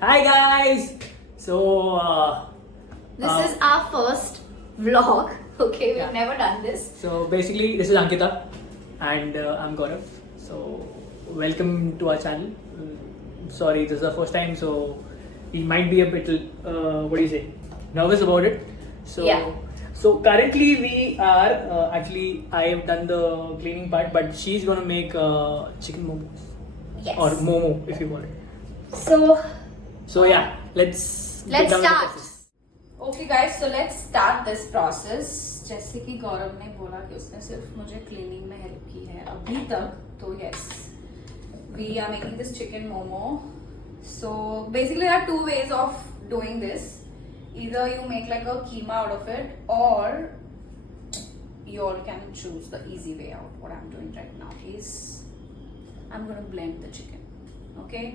Hi guys. So This is our first vlog. Okay, we've Yeah. never done this. basically this is Ankita and I'm Gaurav. So welcome to our channel. Sorry, this is the first time, so we might be a bit what do you say, nervous about it. So Yeah. So currently we are actually I have done the cleaning part, but she's gonna make chicken momos Yes. or momo if you want it. So So yeah, let's get let's down to the start. process. Okay guys, so let's start this process. जैसे कि गौरव ने बोला कि उसने सिर्फ मुझे cleaning में help की है अभी तक, तो yes, we are making this chicken momo. So basically there are two ways of doing this. Either you make like a keema out of it, or you all can choose the easy way out. What I'm doing right now is I'm going to blend the chicken. Okay,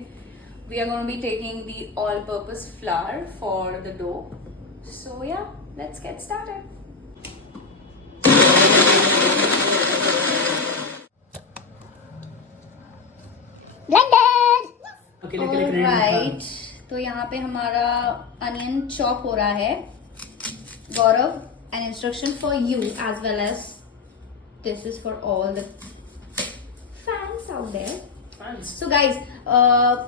we are going to be taking the all-purpose flour for the dough. So yeah, let's get started. अकेले अकेले create Alright, तो यहाँ पे हमारा onion chop हो रहा है. गौरव, an instruction for you as well as this is for all the fans out there. So guys,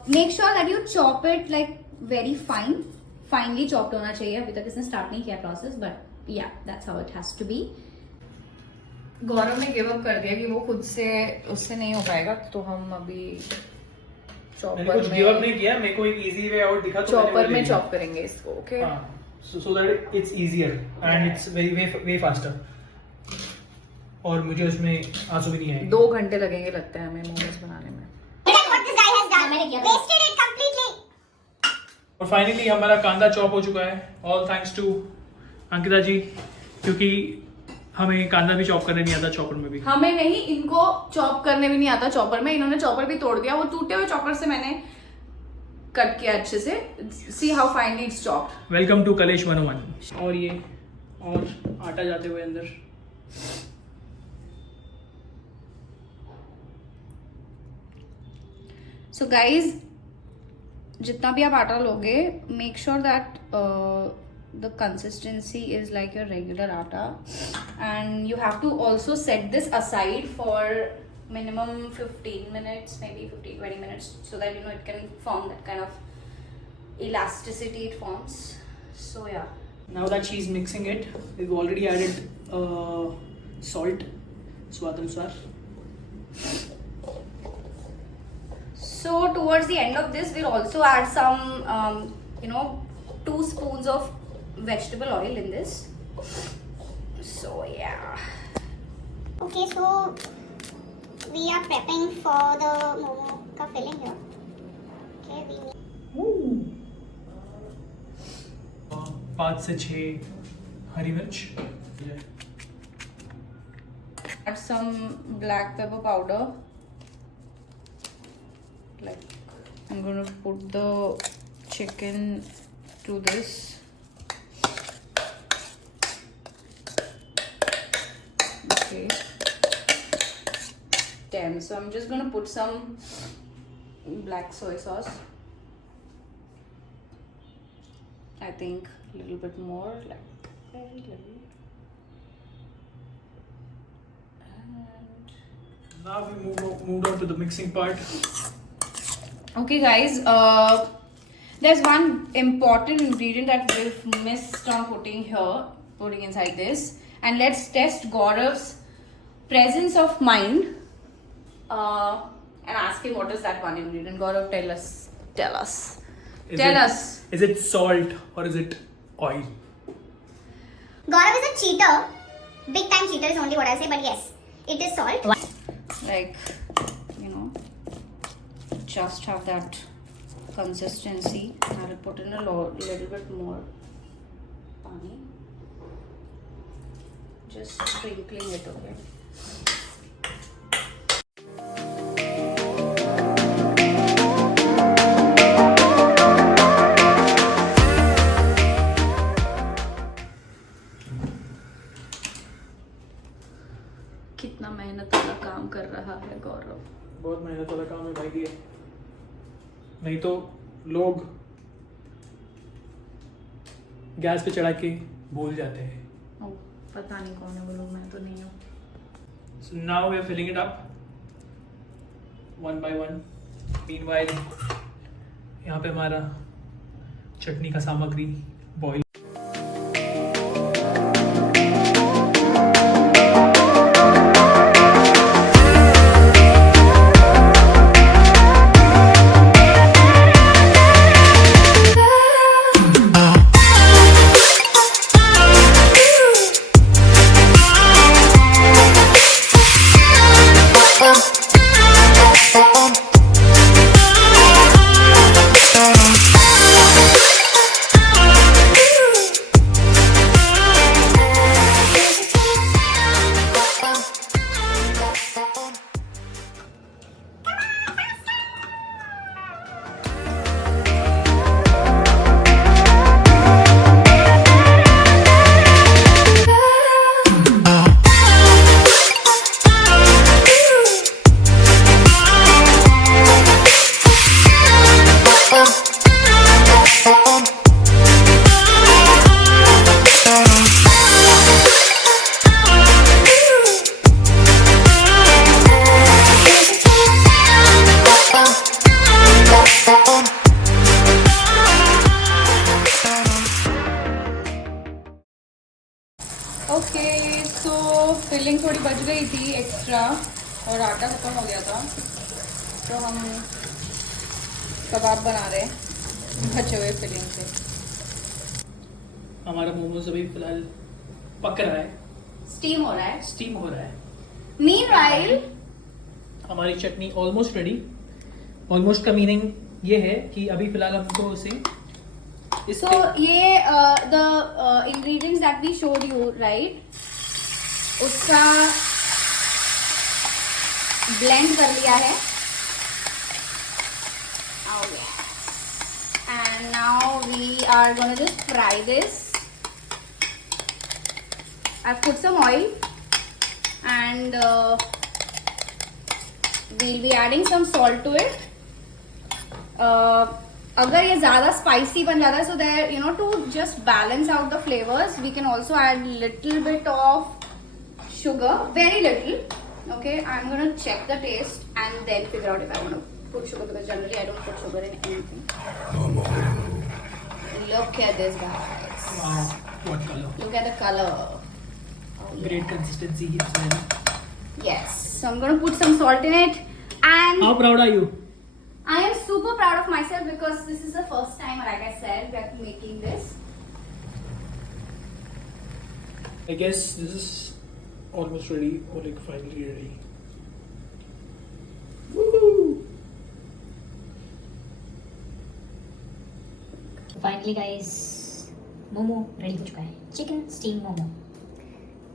make sure that you chop it like very finely chopped होना चाहिए. अभी तक इसने स्टार्ट नहीं किया process, but yeah, that's how it has to be. गौरव ने give up कर दिया कि वो खुद से उससे नहीं हो पाएगा, तो हम अभी मैंने चॉपर कुछ गिव अप नहीं किया, मेरे को एक इजी वे आउट दिखा तो चॉपर में चॉप करेंगे इसको. Okay, so that it's easier and it's very way faster. और मुझे उसमें आंसू भी नहीं आएंगे. 2 घंटे लगेंगे लगता है हमें मोमोज बनाने में. और फाइनली हमारा कांदा चॉप हो चुका है, ऑल थैंक्स टू अंकिता जी, क्योंकि हमें कांदा भी चॉप करने नहीं आता चॉपर में भी. हमें नहीं, इनको चॉप करने भी नहीं आता चॉपर में. इन्होंने चॉपर भी तोड़ दिया. वो टूटे हुए चॉपर से मैंने कट किया अच्छे से. See how finally it's chopped. Welcome to Kalesh 101. और ये और आटा जाते हुए अंदर. So guys, जितना भी आप आटा लोगे, make sure that the consistency is like your regular atta, and you have to also set this aside for minimum 15 minutes, maybe 15-20 minutes, so that you know it can form that kind of elasticity it forms. So yeah. Now that she's mixing it, we've already added salt, स्वाद अनुसार. So towards the end of this, we'll also add some, 2 spoons of vegetable oil in this. So yeah. Okay, so we are prepping for the momo ka filling here. Okay, we need 5 से 6 हरी मिर्च. Add some black pepper powder. Like, I'm going to put the chicken to this. Okay. Damn, so I'm just going to put some black soy sauce. I think a little bit more, like very little. And Now we moved on to the mixing part. okay guys, there's one important ingredient that we've missed on putting inside this, and let's test Gaurav's presence of mind and ask him what is that one ingredient. Gaurav, tell us. Is it salt or is it oil? Gaurav is a cheater. Big time cheater is only what I say, but yes, it is salt. Like, just have that consistency. I'll put in a little bit more pani, just sprinkling it. Okay, कितना मेहनत वाला काम कर रहा है गौरव. बहुत मेहनत वाला काम है भाई ये. नहीं तो लोग गैस पे चढ़ा के भूल जाते हैं. ओ, पता नहीं कौन है वो लोग, मैं तो नहीं हूँ. So now we are filling it up one by one. Meanwhile, यहाँ पे हमारा चटनी का सामग्री बॉईल. ओके, सो फिलिंग थोड़ी बच गई थी एक्स्ट्रा और आटा खत्म हो गया था, तो हम कबाब बना रहे हैं बचे हुए फिलिंग से. हमारा मोमोज अभी फिलहाल पक रहा है, स्टीम हो रहा है. स्टीम हो रहा है. मीनवाइल हमारी चटनी ऑलमोस्ट रेडी. ऑलमोस्ट का मीनिंग ये है कि अभी फिलहाल हमको उसे So ये the ingredients that we showed you, right? उसका blend कर लिया है. Oh yes. And now we are gonna just fry this. I've put some oil and we'll be adding some salt to it. अगर ये ज़्यादा spicy बन जाता है, so there you know to just balance out the flavours we can also add little bit of sugar, very little. Okay, I'm gonna check the taste and then figure out if I want to put sugar, because generally I don't put sugar in anything. Look at this, guys. Wow, what color? Look at the color. Oh, yeah. Great consistency as well. Yes. So I'm gonna put some salt in it, and How proud are you? I am super proud of myself because this is the first time, like I said, we are making this. I guess this is almost ready, or like finally ready. Woohoo! Finally guys momo ready हो चुका है. Chicken steam momo.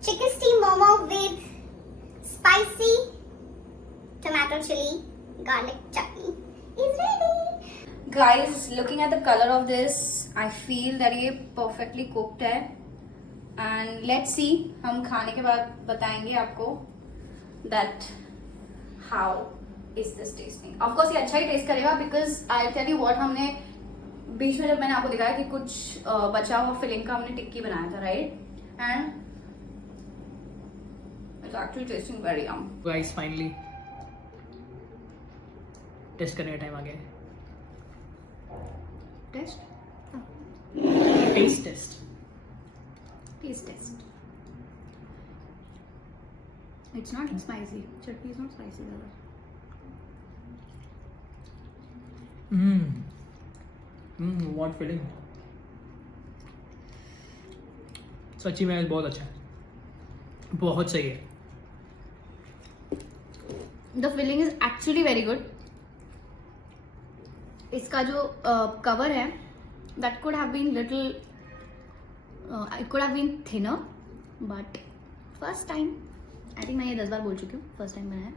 Chicken steam momo with spicy tomato chili garlic chutney is ready. Guys, looking at the color of this, I feel that ये perfectly cooked है. And let's see, हम खाने के बाद बताएंगे आपको that how is this tasting. Of course ये अच्छा ही taste करेगा, because I'll tell you what, हमने बीच में जब मैंने आपको दिखाया कि कुछ बचा हुआ फिलिंग का हमने टिक्की बनाया था, right? And it's actually tasting very yum. Guys, finally taste करने का टाइम आ गया है. Taste? Taste test. Taste test. It's not spicy. Chutney is not spicy at all. What feeling. सच्ची में बहुत अच्छा है, बहुत सही है. The filling is actually very good. इसका जो कवर है, that could have been little, it could have been thinner, but first time, I think मैं ये 10 बार बोल चुकी हूँ, first time बनाया.